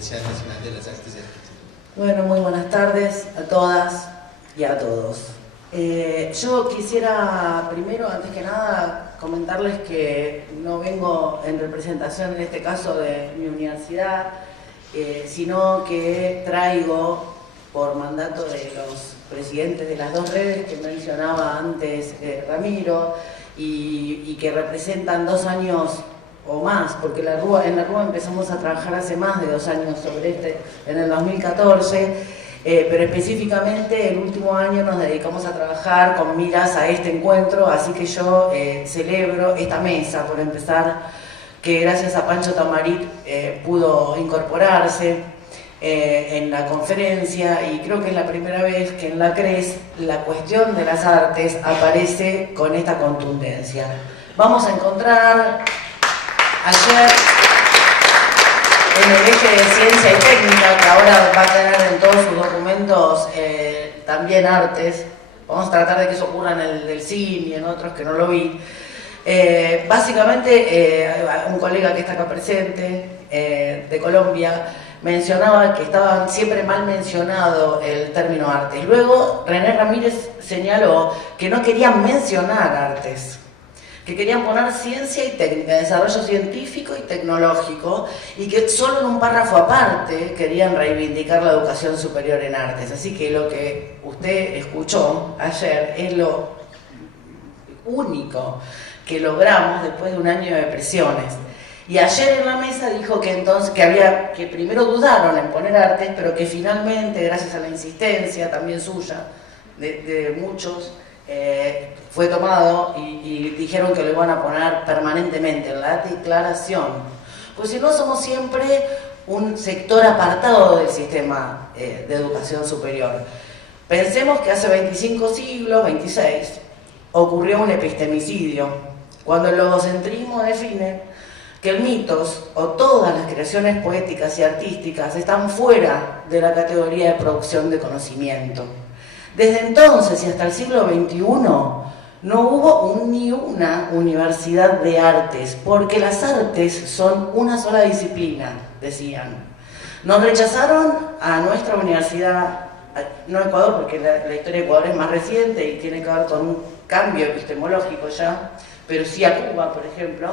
Universidad Nacional de las Artes y Arquitectura. Bueno, muy buenas tardes a todas y a todos. Yo quisiera primero, antes que nada, comentarles que no vengo en representación en este caso de mi universidad, sino que traigo por mandato de los presidentes de las dos redes que mencionaba antes Ramiro y que representan 2 años o más, porque en la Rúa empezamos a trabajar hace más de 2 años sobre en el 2014, pero específicamente el último año nos dedicamos a trabajar con miras a este encuentro, así que yo celebro esta mesa, por empezar, que gracias a Pancho Tamarit pudo incorporarse en la conferencia, y creo que es la primera vez que en la CRES la cuestión de las artes aparece con esta contundencia. Vamos a encontrar ayer en el eje de ciencia y técnica, que ahora va a tener en todos sus documentos también artes, vamos a tratar de que eso ocurra en el del cine y en otros que no lo vi. Básicamente, un colega que está acá presente, de Colombia, mencionaba que estaba siempre mal mencionado el término artes. Luego René Ramírez señaló que no querían mencionar artes, que querían poner ciencia y técnica, desarrollo científico y tecnológico, y que solo en un párrafo aparte querían reivindicar la educación superior en artes. Así que lo que usted escuchó ayer es lo único que logramos después de un año de presiones. Y ayer en la mesa dijo que entonces que primero dudaron en poner artes, pero que finalmente, gracias a la insistencia también suya, de muchos, fue tomado y dijeron que lo iban a poner permanentemente en la declaración. Pues si no, somos siempre un sector apartado del sistema de educación superior. Pensemos que hace 25 siglos, 26, ocurrió un epistemicidio, cuando el logocentrismo define que el mitos o todas las creaciones poéticas y artísticas están fuera de la categoría de producción de conocimiento. Desde entonces y hasta el siglo XXI no hubo ni una universidad de artes, porque las artes son una sola disciplina, decían. Nos rechazaron a nuestra universidad, no a Ecuador, porque la historia de Ecuador es más reciente y tiene que ver con un cambio epistemológico ya, pero sí a Cuba, por ejemplo,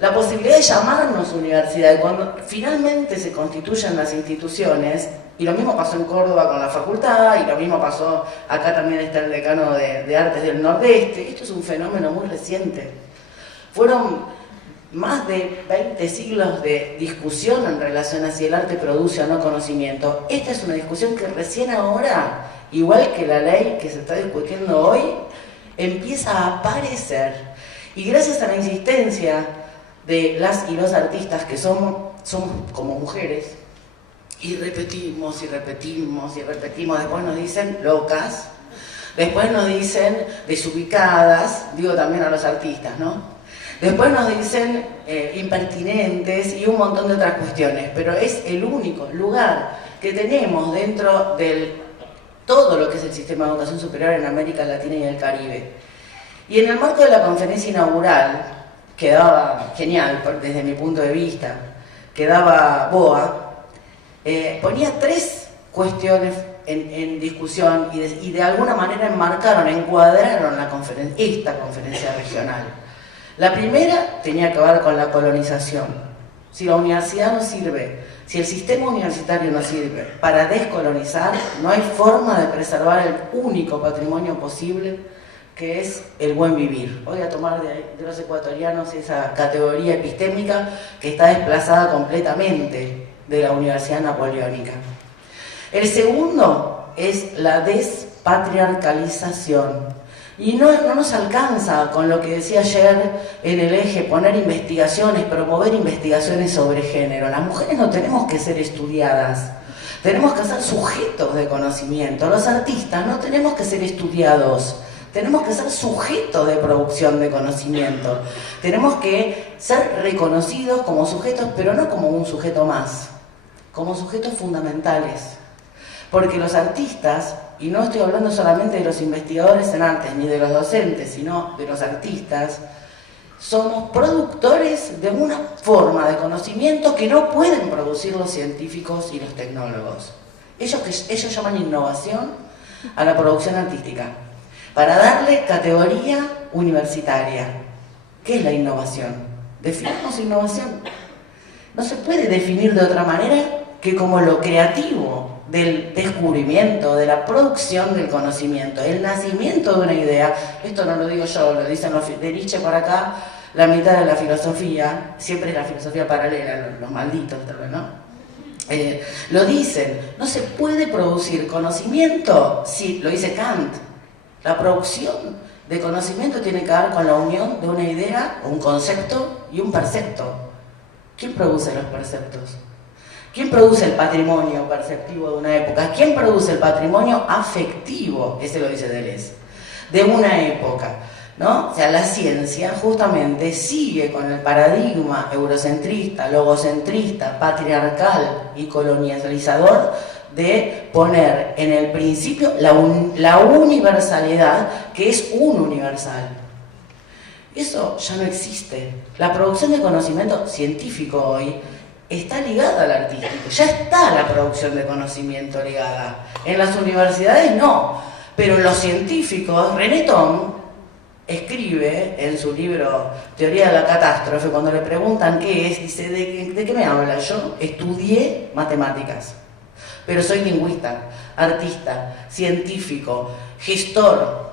la posibilidad de llamarnos universidad. Y cuando finalmente se constituyen las instituciones, y lo mismo pasó en Córdoba con la facultad, y lo mismo pasó, acá también está el decano de Artes del Nordeste, esto es un fenómeno muy reciente. Fueron más de 20 siglos de discusión en relación a si el arte produce o no conocimiento. Esta es una discusión que recién ahora, igual que la ley que se está discutiendo hoy, empieza a aparecer. Y gracias a la insistencia de las y los artistas, que somos como mujeres, y repetimos y repetimos y repetimos, después nos dicen locas, después nos dicen desubicadas, digo también a los artistas, ¿no? Después nos dicen impertinentes y un montón de otras cuestiones, pero es el único lugar que tenemos dentro de todo lo que es el sistema de educación superior en América Latina y el Caribe. Y en el marco de la conferencia inaugural, que daba genial desde mi punto de vista, que daba Boa, ponía 3 cuestiones en discusión y de alguna manera encuadraron esta conferencia regional. La primera tenía que ver con la colonización. Si la universidad no sirve, si el sistema universitario no sirve para descolonizar, no hay forma de preservar el único patrimonio posible, que es el buen vivir. Voy a tomar de los ecuatorianos esa categoría epistémica que está desplazada completamente de la Universidad Napoleónica. El segundo es la despatriarcalización. Y no nos alcanza con lo que decía ayer en el eje, poner investigaciones, promover investigaciones sobre género. Las mujeres no tenemos que ser estudiadas, tenemos que ser sujetos de conocimiento. Los artistas no tenemos que ser estudiados, tenemos que ser sujetos de producción de conocimiento. Tenemos que ser reconocidos como sujetos, pero no como un sujeto más, como sujetos fundamentales. Porque los artistas, y no estoy hablando solamente de los investigadores en artes ni de los docentes, sino de los artistas, somos productores de una forma de conocimiento que no pueden producir los científicos y los tecnólogos. Ellos llaman innovación a la producción artística, para darle categoría universitaria. ¿Qué es la innovación? Definimos innovación. No se puede definir de otra manera que como lo creativo del descubrimiento, de la producción del conocimiento, el nacimiento de una idea. Esto no lo digo yo, lo dicen los de Nietzsche para acá, la mitad de la filosofía, siempre es la filosofía paralela, los malditos, ¿no? Lo dicen, no se puede producir conocimiento, sí, lo dice Kant, la producción de conocimiento tiene que ver con la unión de una idea, un concepto y un percepto. ¿Quién produce los perceptos? ¿Quién produce el patrimonio perceptivo de una época? ¿Quién produce el patrimonio afectivo? Ese lo dice Deleuze, de una época, ¿no? O sea, la ciencia justamente sigue con el paradigma eurocentrista, logocentrista, patriarcal y colonializador de poner en el principio la universalidad, que es un universal. Eso ya no existe. La producción de conocimiento científico hoy está ligada al artístico. Ya está la producción de conocimiento ligada. En las universidades no, pero en los científicos, René Thom escribe en su libro Teoría de la Catástrofe, cuando le preguntan qué es, dice, ¿de qué me habla? Yo estudié matemáticas, pero soy lingüista, artista, científico, gestor,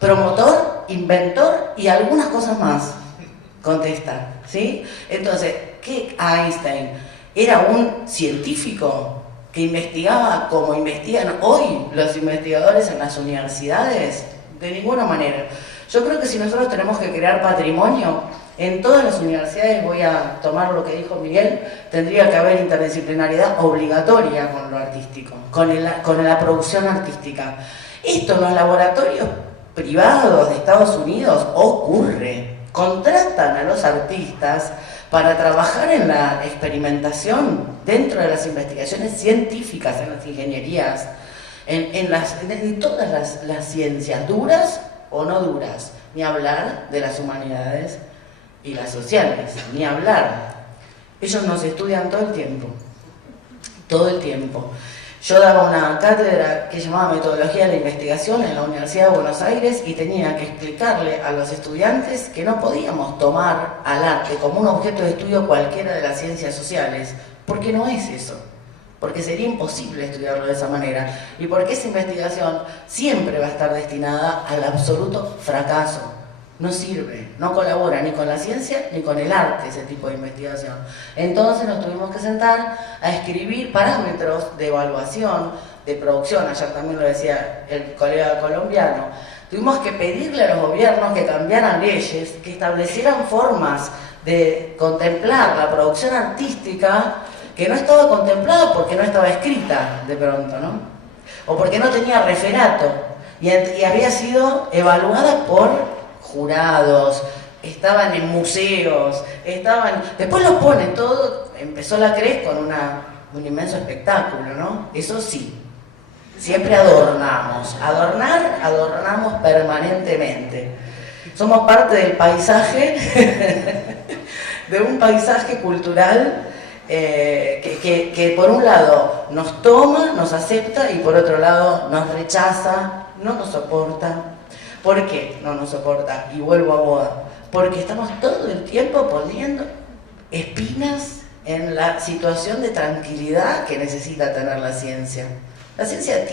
promotor, inventor y algunas cosas más, contesta, ¿sí? Entonces, ¿qué Einstein? ¿Era un científico que investigaba como investigan hoy los investigadores en las universidades? De ninguna manera. Yo creo que si nosotros tenemos que crear patrimonio, en todas las universidades, voy a tomar lo que dijo Miguel, tendría que haber interdisciplinariedad obligatoria con lo artístico, con la producción artística. Esto en los laboratorios privados de Estados Unidos ocurre. Contratan a los artistas para trabajar en la experimentación dentro de las investigaciones científicas, en las ingenierías, en todas las ciencias, duras o no duras, ni hablar de las humanidades y las sociales, ni hablar. Ellos nos estudian todo el tiempo, todo el tiempo. Yo daba una cátedra que se llamaba Metodología de la Investigación en la Universidad de Buenos Aires y tenía que explicarle a los estudiantes que no podíamos tomar al arte como un objeto de estudio cualquiera de las ciencias sociales, porque no es eso. Porque sería imposible estudiarlo de esa manera y porque esa investigación siempre va a estar destinada al absoluto fracaso. No sirve, no colabora ni con la ciencia ni con el arte ese tipo de investigación. Entonces nos tuvimos que sentar a escribir parámetros de evaluación, de producción, ayer también lo decía el colega colombiano. Tuvimos que pedirle a los gobiernos que cambiaran leyes, que establecieran formas de contemplar la producción artística que no estaba contemplada porque no estaba escrita de pronto, ¿no? O porque no tenía referato y había sido evaluada por jurados, estaban en museos, después los ponen todo, empezó la CRES con un inmenso espectáculo, ¿no? Eso sí, siempre adornamos, adornamos permanentemente. Somos parte del paisaje, de un paisaje cultural que por un lado nos toma, nos acepta y por otro lado nos rechaza, no nos soporta. ¿Por qué no nos soporta? Y vuelvo a Boda. Porque estamos todo el tiempo poniendo espinas en la situación de tranquilidad que necesita tener la ciencia. La ciencia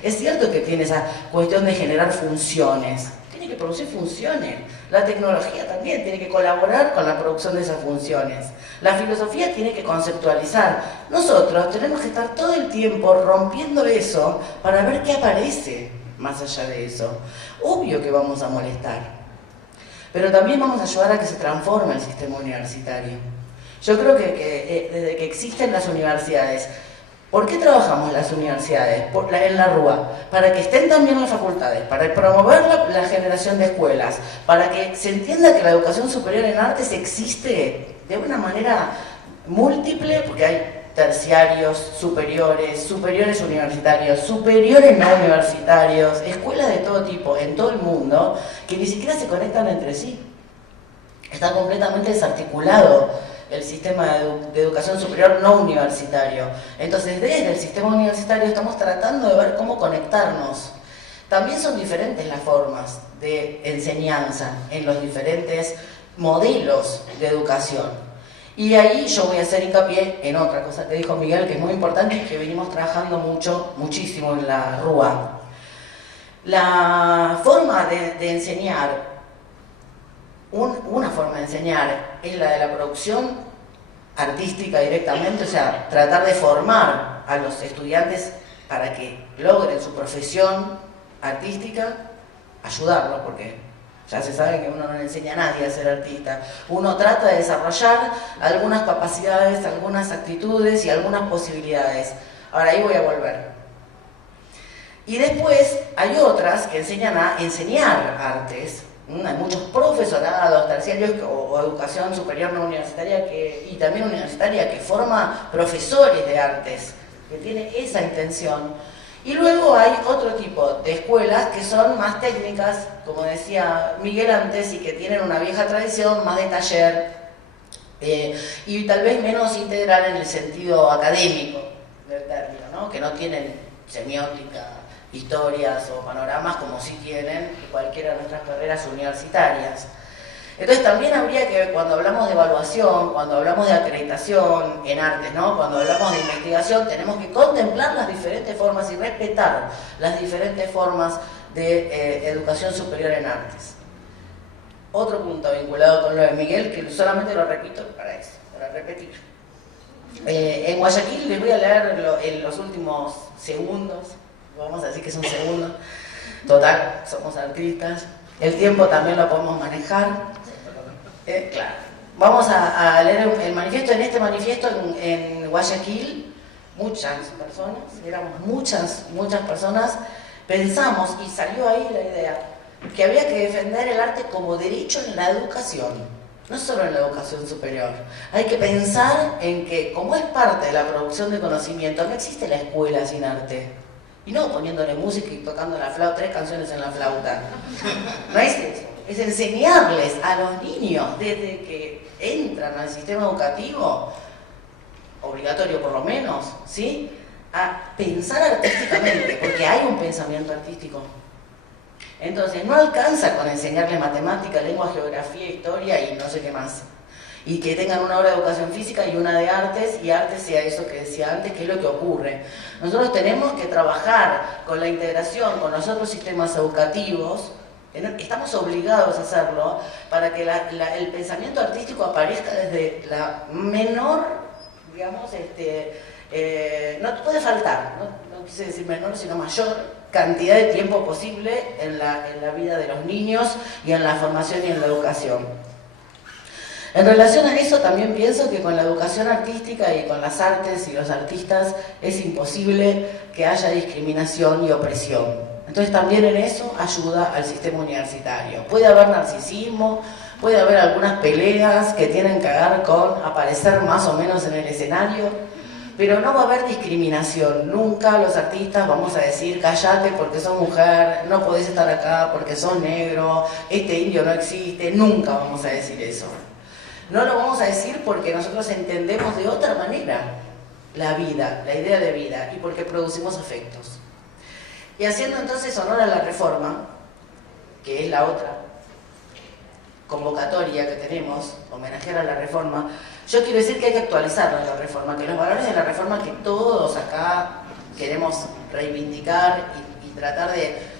es cierto que tiene esa cuestión de generar funciones, tiene que producir funciones. La tecnología también tiene que colaborar con la producción de esas funciones. La filosofía tiene que conceptualizar. Nosotros tenemos que estar todo el tiempo rompiendo eso para ver qué aparece más allá de eso. Obvio que vamos a molestar, pero también vamos a ayudar a que se transforme el sistema universitario. Yo creo que desde que existen las universidades, ¿por qué trabajamos las universidades? En la Rúa, para que estén también las facultades, para promover la generación de escuelas, para que se entienda que la educación superior en artes existe de una manera múltiple, porque hay terciarios, superiores universitarios, superiores no universitarios, escuelas de todo tipo, en todo el mundo, que ni siquiera se conectan entre sí. Está completamente desarticulado el sistema de educación superior no universitario. Entonces, desde el sistema universitario estamos tratando de ver cómo conectarnos. También son diferentes las formas de enseñanza en los diferentes modelos de educación. Y ahí yo voy a hacer hincapié en otra cosa que dijo Miguel, que es muy importante y que venimos trabajando muchísimo en la RUA. La forma de enseñar, una forma de enseñar es la de la producción artística directamente, o sea, tratar de formar a los estudiantes para que logren su profesión artística, ayudarlos, porque ya se sabe que uno no le enseña a nadie a ser artista. Uno trata de desarrollar algunas capacidades, algunas actitudes y algunas posibilidades. Ahora ahí voy a volver. Y después hay otras que enseñan a enseñar artes. Hay muchos profesorados terciarios o educación superior no universitaria y también universitaria que forma profesores de artes, que tiene esa intención. Y luego hay otro tipo de escuelas que son más técnicas, como decía Miguel antes, y que tienen una vieja tradición, más de taller, y tal vez menos integral en el sentido académico del término, ¿no? Que no tienen semiótica, historias o panoramas como sí tienen cualquiera de nuestras carreras universitarias. Entonces también habría que, cuando hablamos de evaluación, cuando hablamos de acreditación en artes, ¿no? Cuando hablamos de investigación, tenemos que contemplar las diferentes formas y respetar las diferentes formas de educación superior en artes. Otro punto vinculado con lo de Miguel, que solamente lo repito para eso, para repetir. En Guayaquil les voy a leer en los últimos segundos, vamos a decir que es un segundo, total, somos artistas, el tiempo también lo podemos manejar. Claro. Vamos a leer el manifiesto. En este manifiesto en Guayaquil, muchas personas, éramos muchas personas, pensamos, y salió ahí la idea, que había que defender el arte como derecho en la educación, no solo en la educación superior. Hay que pensar en que, como es parte de la producción de conocimiento, no existe la escuela sin arte. Y no poniéndole música y tocando la flauta, 3 canciones en la flauta. No es eso. Es enseñarles a los niños desde que entran al sistema educativo, obligatorio por lo menos, ¿sí?, a pensar artísticamente, porque hay un pensamiento artístico. Entonces no alcanza con enseñarles matemática, lengua, geografía, historia y no sé qué más. Y que tengan una hora de educación física y una de artes, y artes sea eso que decía antes, que es lo que ocurre. Nosotros tenemos que trabajar con la integración con los otros sistemas educativos. Estamos obligados a hacerlo para que el pensamiento artístico aparezca desde la menor, digamos, no puede faltar, no quise decir menor, sino mayor cantidad de tiempo posible en la vida de los niños y en la formación y en la educación. En relación a eso también pienso que con la educación artística y con las artes y los artistas es imposible que haya discriminación y opresión. Entonces también en eso ayuda al sistema universitario. Puede haber narcisismo, puede haber algunas peleas que tienen que ver con aparecer más o menos en el escenario, pero no va a haber discriminación. Nunca los artistas vamos a decir, cállate porque sos mujer, no podés estar acá porque sos negro, este indio no existe. Nunca vamos a decir eso. No lo vamos a decir porque nosotros entendemos de otra manera la vida, la idea de vida, y porque producimos afectos. Y haciendo entonces honor a la reforma, que es la otra convocatoria que tenemos, homenajear a la reforma, yo quiero decir que hay que actualizar la reforma, que los valores de la reforma que todos acá queremos reivindicar y tratar de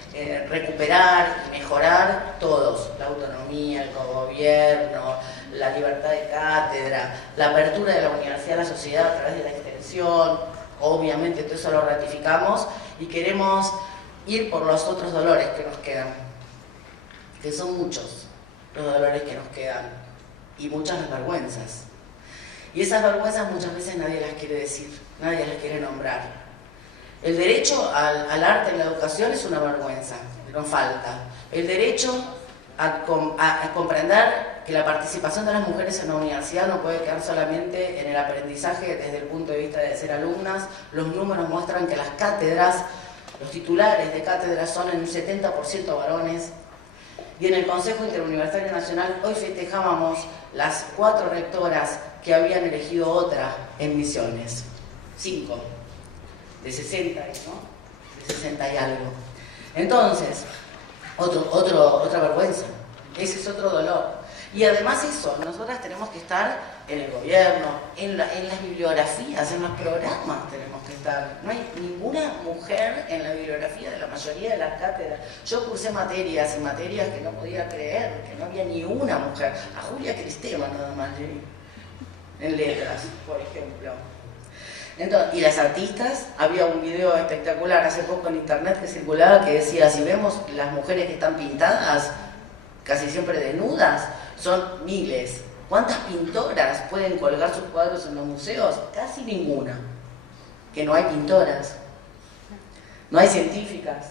recuperar y mejorar todos, la autonomía, el cogobierno, la libertad de cátedra, la apertura de la universidad a la sociedad a través de la extensión, obviamente todo eso lo ratificamos y queremos ir por los otros dolores que nos quedan, que son muchos los dolores que nos quedan y muchas las vergüenzas. Y esas vergüenzas muchas veces nadie las quiere decir, nadie las quiere nombrar. El derecho al arte en la educación es una vergüenza, no falta. El derecho a comprender que la participación de las mujeres en la universidad no puede quedar solamente en el aprendizaje desde el punto de vista de ser alumnas. Los números muestran que las cátedras, los titulares de cátedras son en un 70% varones. Y en el Consejo Interuniversitario Nacional hoy festejábamos las 4 rectoras que habían elegido otra en Misiones. 5, de 60, ¿no? De 60 y algo. Entonces, otra vergüenza, ese es otro dolor. Y además eso, nosotras tenemos que estar en el gobierno, en las bibliografías, en los programas tenemos que estar. No hay ninguna mujer en la bibliografía de la mayoría de las cátedras. Yo cursé materias y materias que no podía creer, que no había ni una mujer. A Julia Cristeva nada más leí, en letras, por ejemplo. Entonces, y las artistas, había un video espectacular hace poco en internet que circulaba que decía, si vemos las mujeres que están pintadas, casi siempre desnudas, son miles. ¿Cuántas pintoras pueden colgar sus cuadros en los museos? Casi ninguna. Que no hay pintoras, no hay científicas.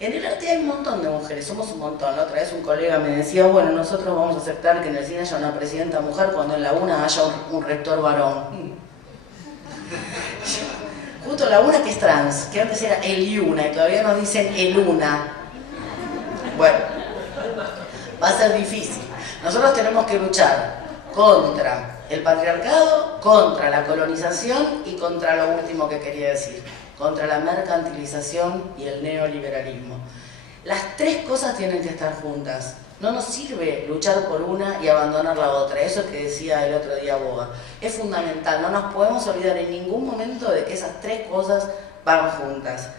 En el arte hay un montón de mujeres, somos un montón. La otra vez un colega me decía, bueno, nosotros vamos a aceptar que en el cine haya una presidenta mujer cuando en la UNA haya un rector varón. Justo la UNA que es trans, que antes era el IUNA y todavía nos dicen el UNA. Bueno, va a ser difícil. Nosotros tenemos que luchar contra el patriarcado, contra la colonización y contra lo último que quería decir, contra la mercantilización y el neoliberalismo. Las 3 cosas tienen que estar juntas. No nos sirve luchar por una y abandonar la otra. Eso que decía el otro día Boga. Es fundamental. No nos podemos olvidar en ningún momento de que esas 3 cosas van juntas.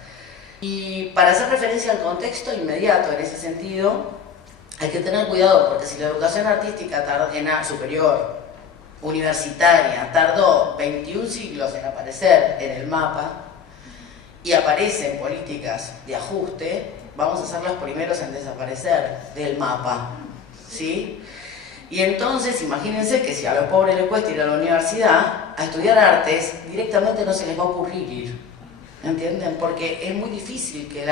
Y para hacer referencia al contexto inmediato en ese sentido, hay que tener cuidado porque si la educación artística superior, universitaria, tardó 21 siglos en aparecer en el mapa y aparecen políticas de ajuste, vamos a ser los primeros en desaparecer del mapa, ¿sí? Y entonces, imagínense que si a los pobres les cuesta ir a la universidad a estudiar artes, directamente no se les va a ocurrir ir, ¿entienden? Porque es muy difícil que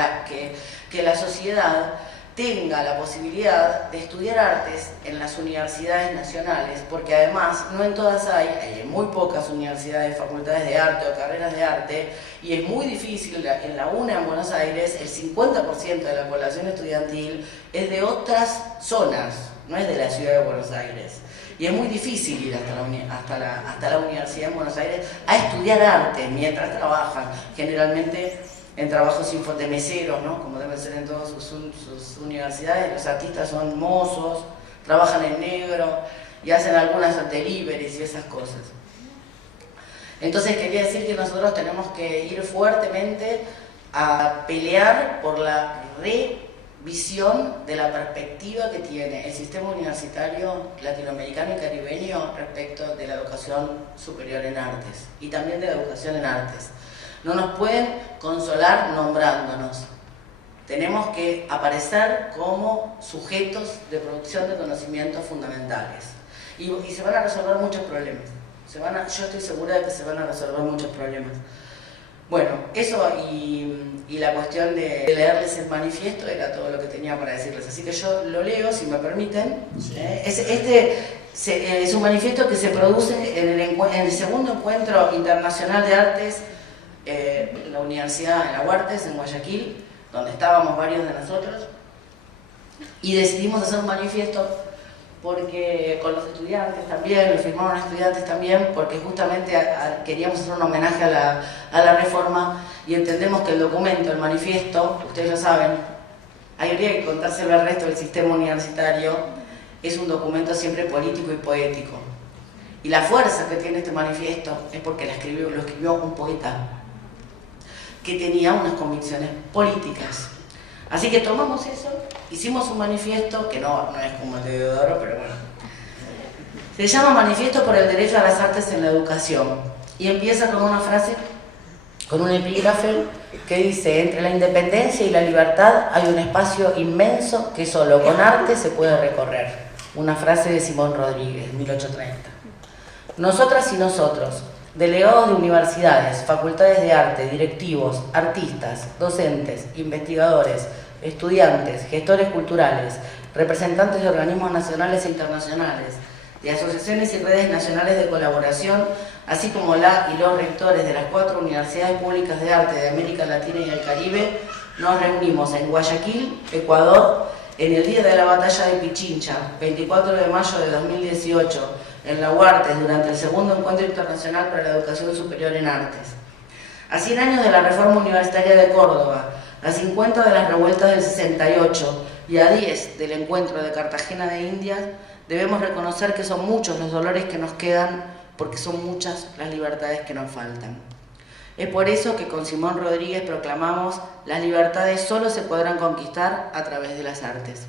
la sociedad tenga la posibilidad de estudiar artes en las universidades nacionales, porque además no en todas hay en muy pocas universidades, facultades de arte o carreras de arte, y es muy difícil, en la UNA en Buenos Aires, el 50% de la población estudiantil es de otras zonas, no es de la ciudad de Buenos Aires. Y es muy difícil ir hasta la universidad en Buenos Aires a estudiar arte mientras trabajan, generalmente en trabajos de meseros, ¿no? Como deben ser en todas sus universidades. Los artistas son mozos, trabajan en negro y hacen algunas deliveries y esas cosas. Entonces quería decir que nosotros tenemos que ir fuertemente a pelear por la revisión de la perspectiva que tiene el sistema universitario latinoamericano y caribeño respecto de la educación superior en artes y también de la educación en artes. No nos pueden consolar nombrándonos. Tenemos que aparecer como sujetos de producción de conocimientos fundamentales. Y se van a resolver muchos problemas. Yo estoy segura de que se van a resolver muchos problemas. Bueno, eso y la cuestión de leerles el manifiesto era todo lo que tenía para decirles. Así que yo lo leo, si me permiten. Es un manifiesto que se produce en el segundo encuentro internacional de artes en la universidad, en la Huartes, en Guayaquil, donde estábamos varios de nosotros, y decidimos hacer un manifiesto porque con los estudiantes también, lo firmaron estudiantes también, porque justamente queríamos hacer un homenaje a la reforma y entendemos que el documento, el manifiesto, ustedes lo saben, habría que contárselo al resto del sistema universitario, es un documento siempre político y poético. Y la fuerza que tiene este manifiesto es porque lo escribió un poeta que tenía unas convicciones políticas. Así que tomamos eso, hicimos un manifiesto, que no es como el de Deodoro, pero bueno. Se llama Manifiesto por el Derecho a las Artes en la Educación. Y empieza con una frase, con un epígrafe que dice: entre la independencia y la libertad hay un espacio inmenso que solo con arte se puede recorrer. Una frase de Simón Rodríguez, 1830. Nosotras y nosotros, delegados de universidades, facultades de arte, directivos, artistas, docentes, investigadores, estudiantes, gestores culturales, representantes de organismos nacionales e internacionales, de asociaciones y redes nacionales de colaboración, así como la y los rectores de las 4 universidades públicas de arte de América Latina y el Caribe, nos reunimos en Guayaquil, Ecuador, en el día de la batalla de Pichincha, 24 de mayo de 2018, en la Huartes, durante el segundo Encuentro Internacional para la Educación Superior en Artes. A 100 años de la Reforma Universitaria de Córdoba, a 50 de las revueltas del 68 y a 10 del Encuentro de Cartagena de Indias, debemos reconocer que son muchos los dolores que nos quedan, porque son muchas las libertades que nos faltan. Es por eso que con Simón Rodríguez proclamamos: las libertades solo se podrán conquistar a través de las artes.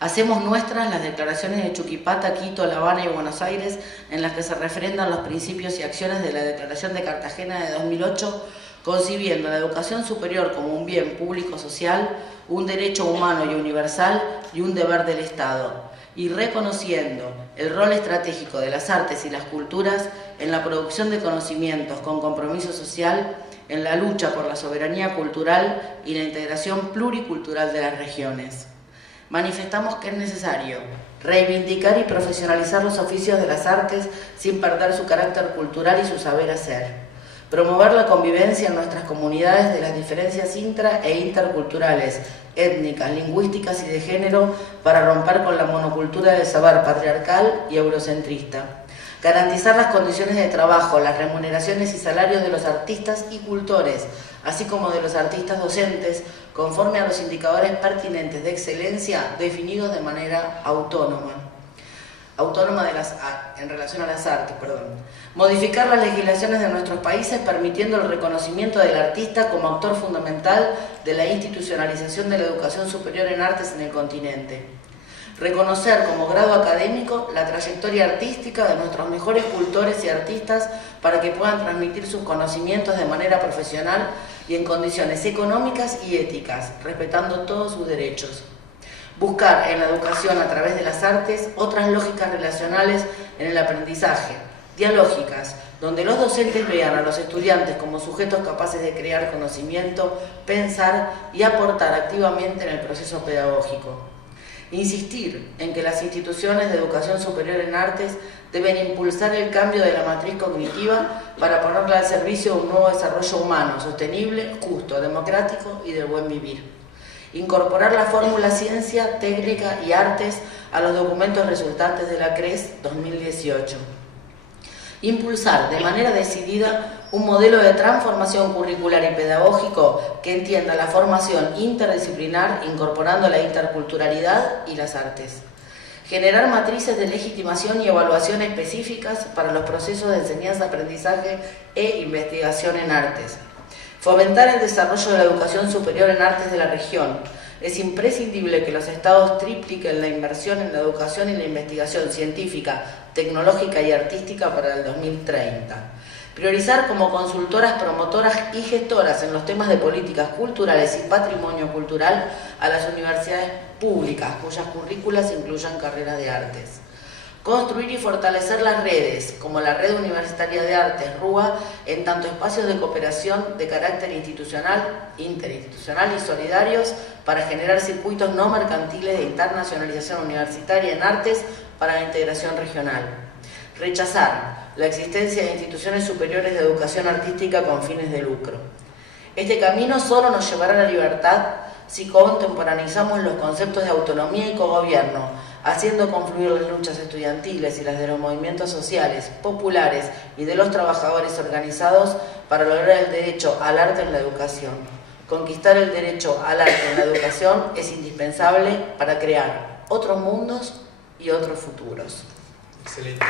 Hacemos nuestras las declaraciones de Chuquipata, Quito, La Habana y Buenos Aires, en las que se refrendan los principios y acciones de la Declaración de Cartagena de 2008, concibiendo la educación superior como un bien público social, un derecho humano y universal y un deber del Estado, y reconociendo el rol estratégico de las artes y las culturas en la producción de conocimientos con compromiso social, en la lucha por la soberanía cultural y la integración pluricultural de las regiones. Manifestamos que es necesario reivindicar y profesionalizar los oficios de las artes sin perder su carácter cultural y su saber hacer. Promover la convivencia en nuestras comunidades de las diferencias intra e interculturales, étnicas, lingüísticas y de género para romper con la monocultura del saber patriarcal y eurocentrista. Garantizar las condiciones de trabajo, las remuneraciones y salarios de los artistas y cultores, así como de los artistas docentes, conforme a los indicadores pertinentes de excelencia definidos de manera autónoma en relación a las artes. Modificar las legislaciones de nuestros países permitiendo el reconocimiento del artista como actor fundamental de la institucionalización de la educación superior en artes en el continente. Reconocer como grado académico la trayectoria artística de nuestros mejores cultores y artistas para que puedan transmitir sus conocimientos de manera profesional y en condiciones económicas y éticas, respetando todos sus derechos. Buscar en la educación a través de las artes otras lógicas relacionales en el aprendizaje, dialógicas, donde los docentes vean a los estudiantes como sujetos capaces de crear conocimiento, pensar y aportar activamente en el proceso pedagógico. Insistir en que las instituciones de educación superior en artes deben impulsar el cambio de la matriz cognitiva para ponerla al servicio de un nuevo desarrollo humano, sostenible, justo, democrático y del buen vivir. Incorporar la fórmula ciencia, técnica y artes a los documentos resultantes de la CRES 2018. Impulsar de manera decidida un modelo de transformación curricular y pedagógico que entienda la formación interdisciplinar incorporando la interculturalidad y las artes. Generar matrices de legitimación y evaluación específicas para los procesos de enseñanza, aprendizaje e investigación en artes. Fomentar el desarrollo de la educación superior en artes de la región. Es imprescindible que los estados tripliquen la inversión en la educación y la investigación científica, tecnológica y artística para el 2030. Priorizar como consultoras, promotoras y gestoras en los temas de políticas culturales y patrimonio cultural a las universidades públicas, cuyas currículas incluyan carreras de artes. Construir y fortalecer las redes, como la Red Universitaria de Artes, RUA, en tanto espacios de cooperación de carácter institucional, interinstitucional y solidarios para generar circuitos no mercantiles de internacionalización universitaria en artes para la integración regional. Rechazar la existencia de instituciones superiores de educación artística con fines de lucro. Este camino solo nos llevará a la libertad si contemporaneizamos los conceptos de autonomía y cogobierno, haciendo confluir las luchas estudiantiles y las de los movimientos sociales, populares y de los trabajadores organizados para lograr el derecho al arte en la educación. Conquistar el derecho al arte en la educación es indispensable para crear otros mundos y otros futuros. Excelente.